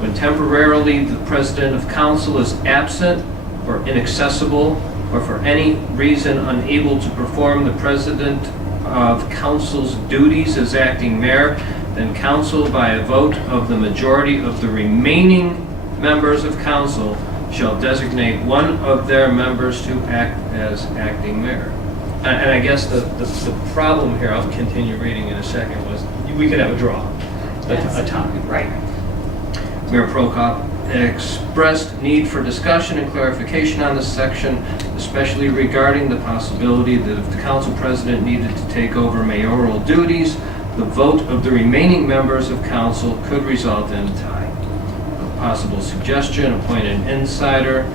When temporarily the president of council is absent or inaccessible, or for any reason unable to perform the president of council's duties as acting mayor, then council by a vote of the majority of the remaining members of council shall designate one of their members to act as acting mayor. And I guess the problem here, I'll continue reading in a second, was we could have a draw, a tie. Right. Mayor Prokop expressed need for discussion and clarification on this section, especially regarding the possibility that if the council president needed to take over mayoral duties, the vote of the remaining members of council could result in a tie. A possible suggestion: appoint an insider,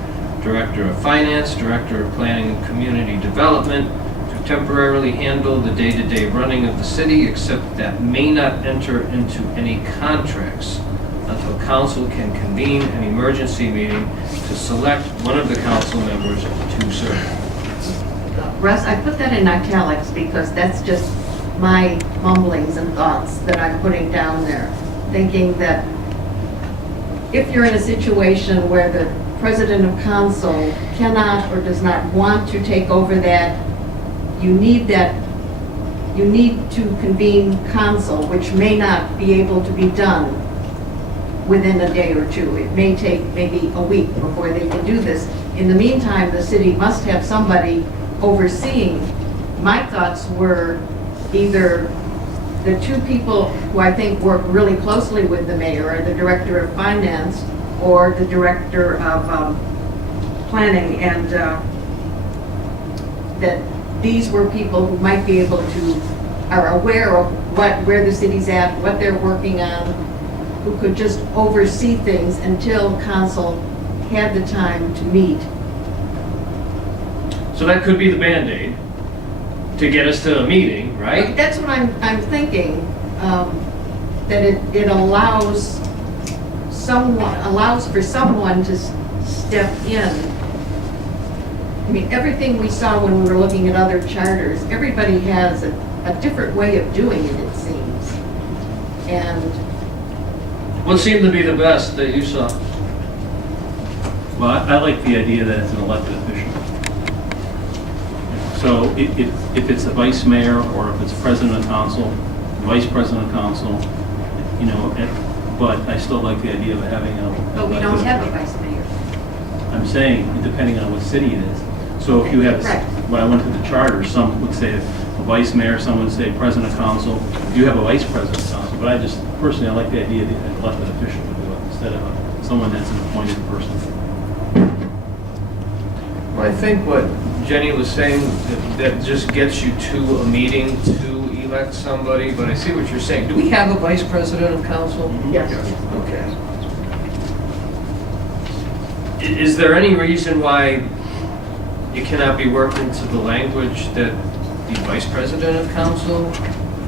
director of finance, director of planning and community development to temporarily handle the day-to-day running of the city, except that may not enter into any contracts until council can convene an emergency meeting to select one of the council members to serve. Russ, I put that in italics because that's just my mumblings and thoughts that I'm putting down there, thinking that if you're in a situation where the president of council cannot or does not want to take over that, you need to convene council, which may not be able to be done within a day or 2. It may take maybe a week before they can do this. In the meantime, the city must have somebody overseeing. My thoughts were either the 2 people who I think work really closely with the mayor, or the director of finance, or the director of planning, and that these were people who might be able to, are aware of where the city's at, what they're working on, who could just oversee things until council had the time to meet. So that could be the Band-Aid to get us to a meeting, right? That's what I'm thinking, that it allows for someone to step in. I mean, everything we saw when we were looking at other charters, everybody has a different way of doing it seems. And What seemed to be the best that you saw? Well, I like the idea that it's an elected official. So if it's the vice mayor, or if it's president of council, vice president of council, but I still like the idea of having a. but we don't have a vice mayor. I'm saying, depending on what city it is. So if you have, Right. when I went to the charter, some would say a vice mayor, some would say president of council. You have a vice president of council, but I just, personally, I like the idea that an elected official would do it instead of someone that's an appointed person. Well, I think what Jenny was saying, that just gets you to a meeting to elect somebody, but I see what you're saying. Do we have a vice president of council? Yes. Okay. Is there any reason why it cannot be worked into the language that the vice president of council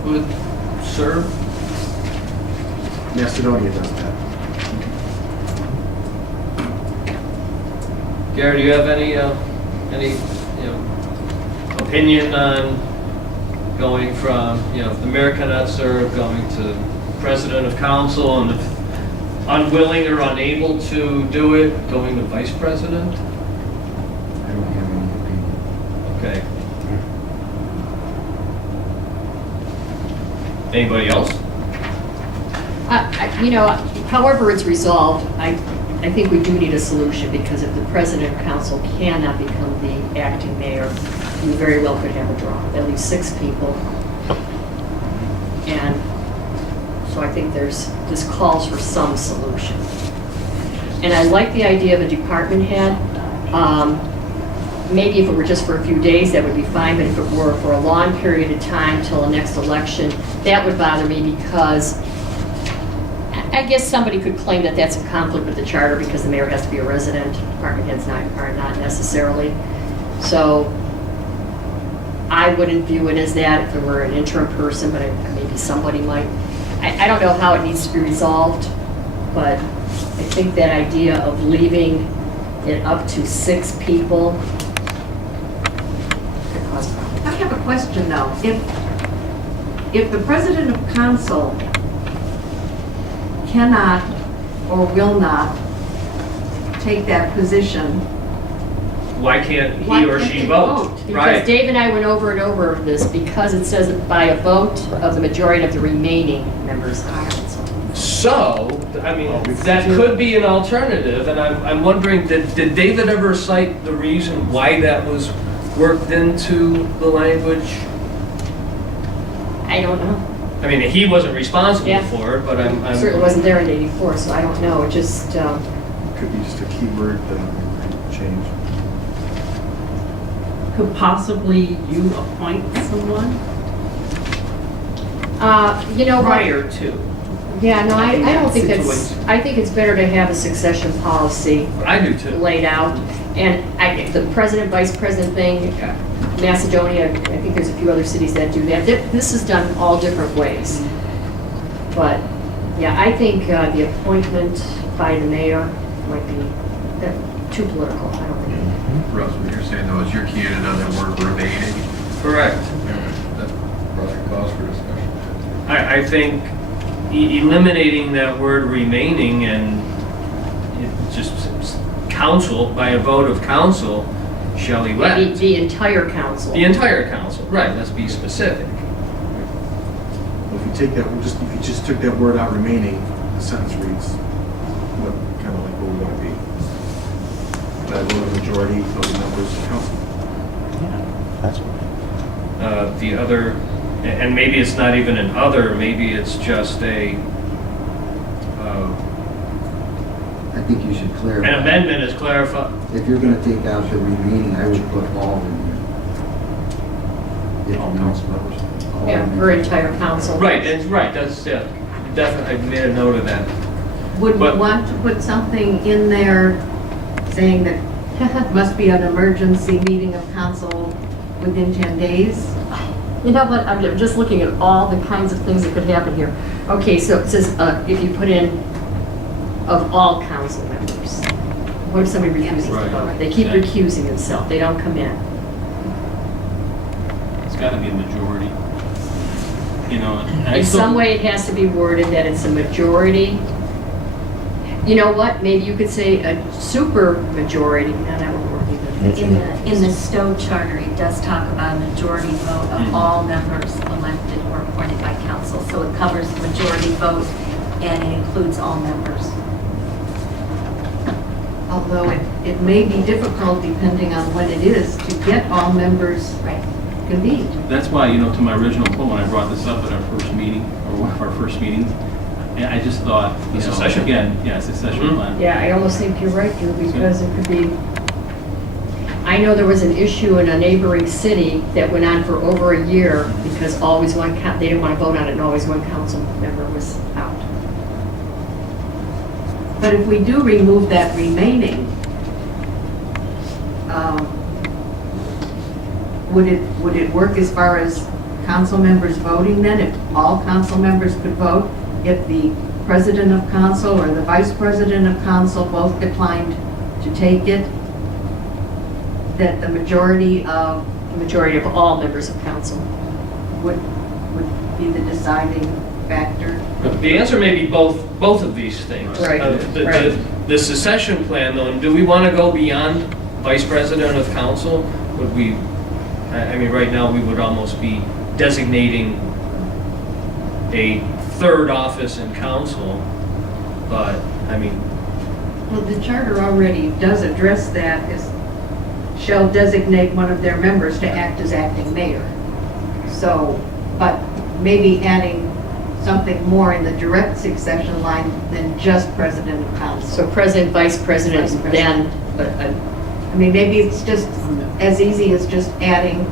would serve? Macedonia does that. Gary, do you have any any, opinion on going from, if the mayor cannot serve, going to president of council, and if unwilling or unable to do it, going to vice president? I don't have any opinion. Okay. Anybody else? However it's resolved, I think we do need a solution, because if the president of council cannot become the acting mayor, you very well could have a draw, at least 6 people. And so I think this calls for some solution. And I like the idea of a department head. Maybe if it were just for a few days, that would be fine, but if it were for a long period of time till the next election, that would bother me, because I guess somebody could claim that that's a conflict with the charter because the mayor has to be a resident, department heads are not necessarily. So I wouldn't view it as that if it were an interim person, but maybe somebody might. I don't know how it needs to be resolved, but I think that idea of leaving it up to 6 people could cause problems. I have a question though. If the president of council cannot or will not take that position, Why can't Why he or can't she they vote? vote? Because Right. Dave and I went over and over this, because it says by a vote of the majority of the remaining members of council. So, I mean, that could be an alternative, and I'm wondering, did David ever cite the reason why that was worked into the language? I don't know. I mean, he wasn't responsible Yeah. for it, but I'm. Certainly wasn't there in '84, so I don't know. It just, Could be just a keyword that might change. Could possibly you appoint someone what? prior to? Yeah, no, I don't think that's, Situation. I think it's better to have a succession policy I do too. laid out. And the president, vice president thing, Macedonia, I think there's a few other cities that do that. This is done all different ways. But, yeah, I think the appointment by the mayor might be too political. I don't think. Russ, what you're saying though is you're keying another word remaining. Correct. That's probably a cause for discussion. I think eliminating that word remaining and it just council, by a vote of council, shall elect. The entire council. The entire council, right, let's be specific. Well, if you take that, if you just took that word out, remaining, the sentence reads, what, kind of like what we want to be. By a vote of majority of the members of council. That's The other, and maybe it's not even an other, maybe it's just I think you should clarify. an amendment is clarified. If you're gonna take out the remaining, I would put all in there. All council members. All Yeah, in her there. entire council. Right, that's right, that's, yeah, definitely, I made a note of that. would we But- want to put something in there saying that it must be an emergency meeting of council within 10 days? You know what, I'm just looking at all the kinds of things that could happen here. Okay, so it says, if you put in of all council members. What if somebody refuses to Right. vote? They keep Exactly. recusing themselves, they don't come in. It's gotta be a majority. And I In still- some way, it has to be worded that it's a majority. You know what, maybe you could say a super majority, no, that won't work either. In the Stowe Charter, it does talk about a majority vote of all members elected or appointed by council. So it covers the majority vote and it includes all members. Although it may be difficult, depending on what it is, to get all members Right. convened. That's why, to my original point, when I brought this up at our first meeting, or one of our first meetings, and I just thought, The succession. again, yeah, succession Mhm. plan. Yeah, I almost think you're right, Drew, because it could be, I know there was an issue in a neighboring city that went on for over a year because always one, they didn't want to vote on it and always one council member was out. But if we do remove that remaining, would it work as far as council members voting then? If all council members could vote, if the president of council or the vice president of council both declined to take it? that the majority of The majority of all members of council. would be the deciding factor? The answer may be both of these things. Right, The the secession plan, though, and do we want to go beyond vice president of council? Would we, I mean, right now, we would almost be designating a third office in council, but, I mean, Well, the charter already does address that, is shall designate one of their members to act as acting mayor. So, but maybe adding something more in the direct succession line than just president of council. So president, vice president, Vice then, president. I mean, maybe it's just as easy as just adding